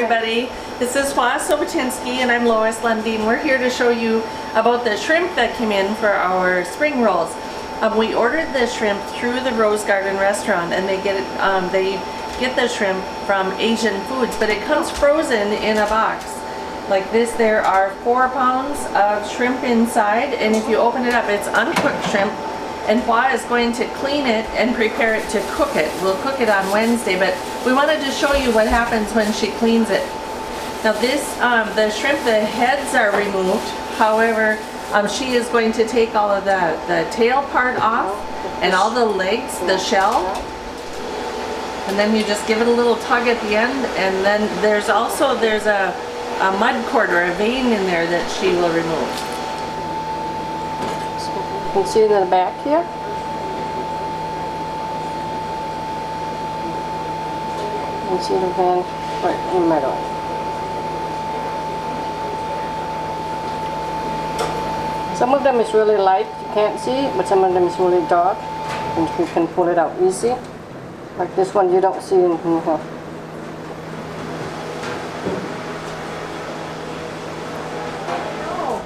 everybody. This is Juan Sobotinsky and I'm Lois Lundeen. We're here to show you about the shrimp that came in for our spring rolls. We ordered the shrimp through the Rose Garden restaurant, and they get the shrimp from Asian Foods, but it comes frozen in a box. Like this, there are 4 pounds of shrimp inside, and if you open it up, it's uncooked shrimp. And Hua is going to clean it and prepare it to cook it. We'll cook it on Wednesday, but we wanted to show you what happens when she cleans it. Now this, the shrimp, the heads are removed. However, she is going to take all of the tail part off and all the legs, the shell. And then you just give it a little tug at the end, and then there's a mud cord or a vein in there that she will remove. You can see it in the back here. You can see the vein right in the middle. Some of them is really light, you can't see it, but some of them is really dark, and you can pull it out easy. Like this one, you don't see anything here.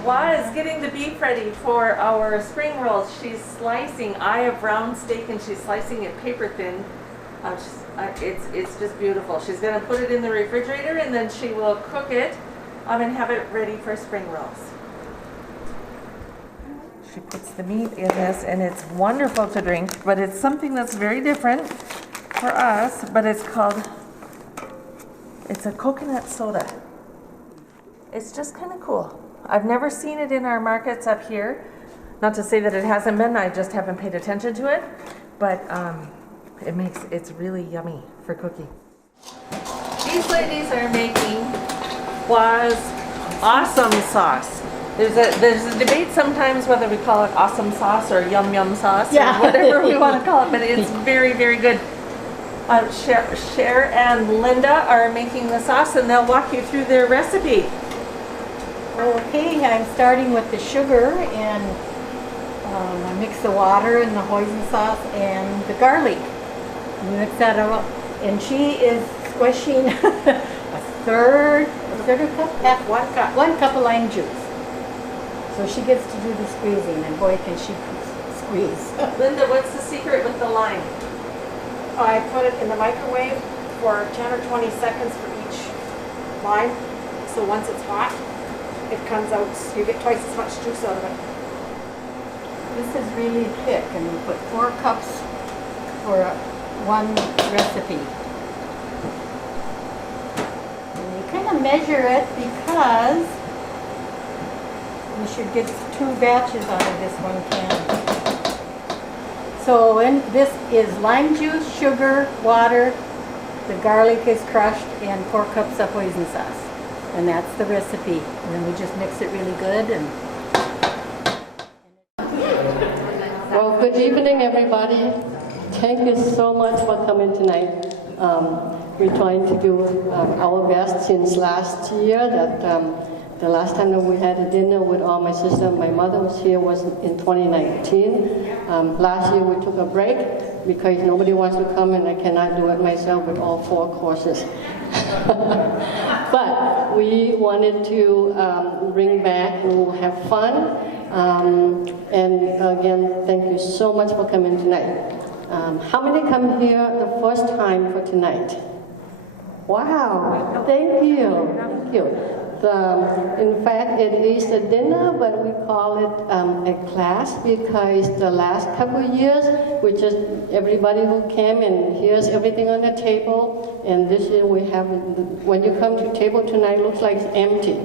Hua is getting the beef ready for our spring rolls. She's slicing eye of round steak, and she's slicing it paper thin. It's just beautiful. She's going to put it in the refrigerator, and then she will cook it and have it ready for spring rolls. She puts the meat in this, and it's wonderful to drink, but it's something that's very different for us, but it's a coconut soda. It's just kind of cool. I've never seen it in our markets up here. Not to say that it hasn't been, I just haven't paid attention to it, but it's really yummy for cooking. These ladies are making Hua's awesome sauce. There's a debate sometimes whether we call it awesome sauce or yum yum sauce, or whatever we want to call it, but it's very, very good. Cher and Linda are making the sauce, and they'll walk you through their recipe. Okay, I'm starting with the sugar, and I mix the water and the hoisin sauce and the garlic. Mix that up, and she is squishing a third cup, one cup of lime juice. So she gets to do the squeezing, and boy can she squeeze. Linda, what's the secret with the lime? I put it in the microwave for 10 or 20 seconds for each lime. So once it's hot, it comes out, you get twice as much juice out of it. This is really thick, and we put 4 cups for one recipe. And you kind of measure it because you should get 2 batches out of this one can. So this is lime juice, sugar, water, the garlic is crushed, and 4 cups of hoisin sauce. And that's the recipe. And then we just mix it really good. Well, good evening, everybody. Thank you so much for coming tonight. We're trying to do our best since last year. The last time that we had a dinner with all my sister and my mother was here was in 2019. Last year we took a break because nobody wants to come, and I cannot do it myself with all 4 courses. But we wanted to bring back and have fun. And again, thank you so much for coming tonight. How many come here the first time for tonight? Wow, thank you, thank you. In fact, it is a dinner, but we call it a class because the last couple of years, we just, everybody who came and here's everything on the table, and this year we have, when you come to table tonight, it looks like it's empty,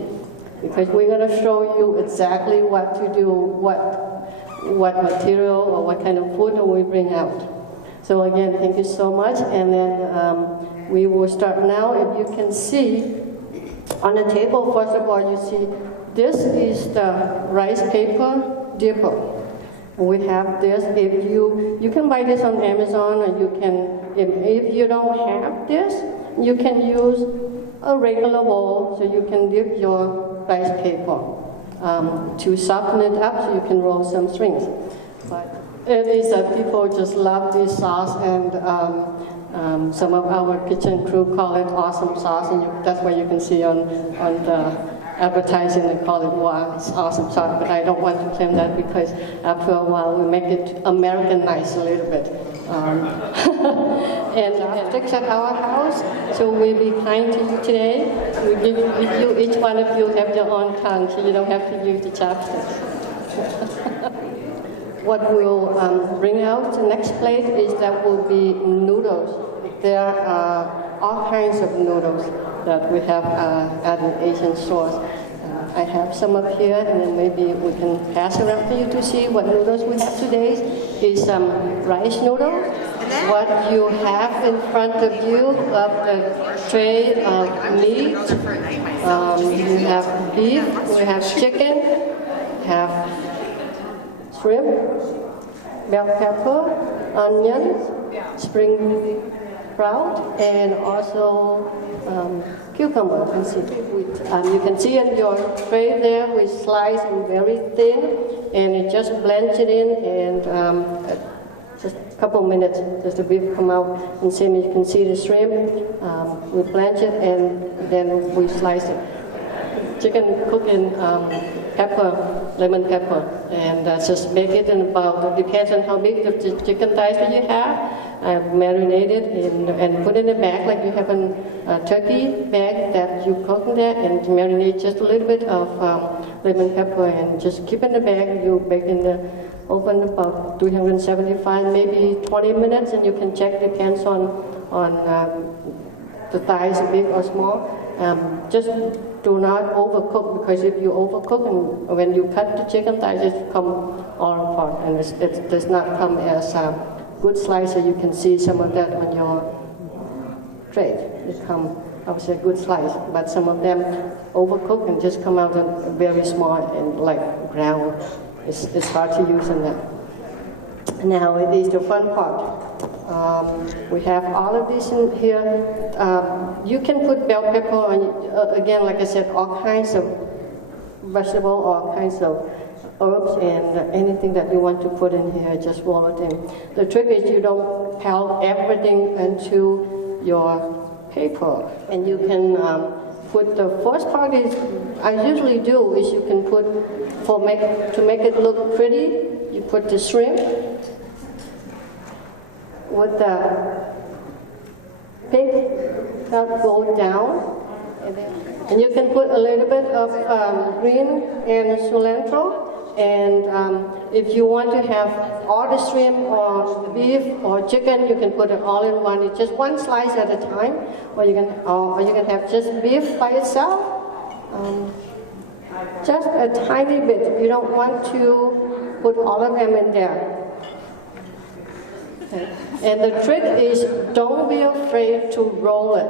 because we're going to show you exactly what to do, what material or what kind of food we bring out. So again, thank you so much, and then we will start now. If you can see, on the table, first of all, you see this is the rice paper dipper. We have this. If you can buy this on Amazon, or you can, if you don't have this, you can use a regular bowl, so you can dip your rice paper to soften it up, so you can roll some strings. But it is that people just love this sauce, and Some of our kitchen crew call it awesome sauce, and that's what you can see on the advertising. They call it wow, it's awesome sauce, but I don't want to claim that because after a while we make it Americanized a little bit. And chopsticks at our house, so we'll be kind to you today. We give you, each one of you have your own tongue, so you don't have to use the chopsticks. What we'll bring out the next plate is that will be noodles. There are all kinds of noodles that we have at an Asian stores. I have some up here, and then maybe we can pass around for you to see what noodles we have today. Is rice noodle. What you have in front of you of the tray of meat. You have beef, we have chicken, have shrimp, bell pepper, onions, spring sprout, and also cucumber and seaweed. You can see in your tray there, we slice them very thin, and it just blends it in, and just a couple minutes, just the beef come out, and same as you can see the shrimp, we blanch it, and then we slice it. Chicken cook in pepper, lemon pepper, and just make it in about, it depends on how big the chicken thighs that you have. I've marinated and put in a bag like you have a turkey bag that you cook in there, and marinate just a little bit of lemon pepper and just keep in the bag. You bake in the oven about 375, maybe 20 minutes, and you can check, depends on the thighs, big or small. Just do not overcook, because if you overcook and when you cut the chicken thighs, it come all apart, and it does not come as a good slice. So you can see some of that on your tray. It come, I would say, a good slice, but some of them overcook and just come out very small and like ground. It's hard to use in that. Now it is the fun part. We have all of these in here. You can put bell pepper on, again, like I said, all kinds of vegetable, all kinds of herbs, and anything that you want to put in here, just roll it in. The trick is you don't pile everything into your paper. And you can put the first part is, I usually do, is you can put, to make it look pretty, you put the shrimp with the pink that go down, and you can put a little bit of green and cilantro. And if you want to have all the shrimp or beef or chicken, you can put it all in one. It's just one slice at a time, or you can have just beef by itself. Just a tiny bit. You don't want to put all of them in there. Okay. And the trick is, don't be afraid to roll it.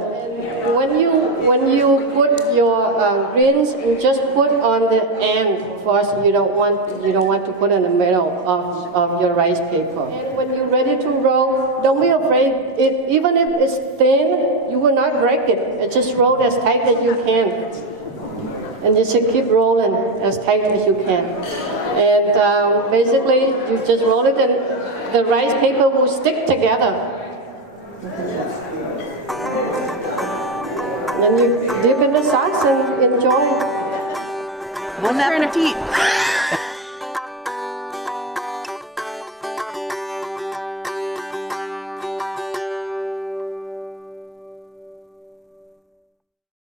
When you put your greens, just put on the end first. You don't want to put in the middle of your rice paper. And when you're ready to roll, don't be afraid. Even if it's thin, you will not break it. Just roll as tight as you can, and just keep rolling as tight as you can. And basically, you just roll it, and the rice paper will stick together. Then you dip in the sauce and enjoy. Bon appetit!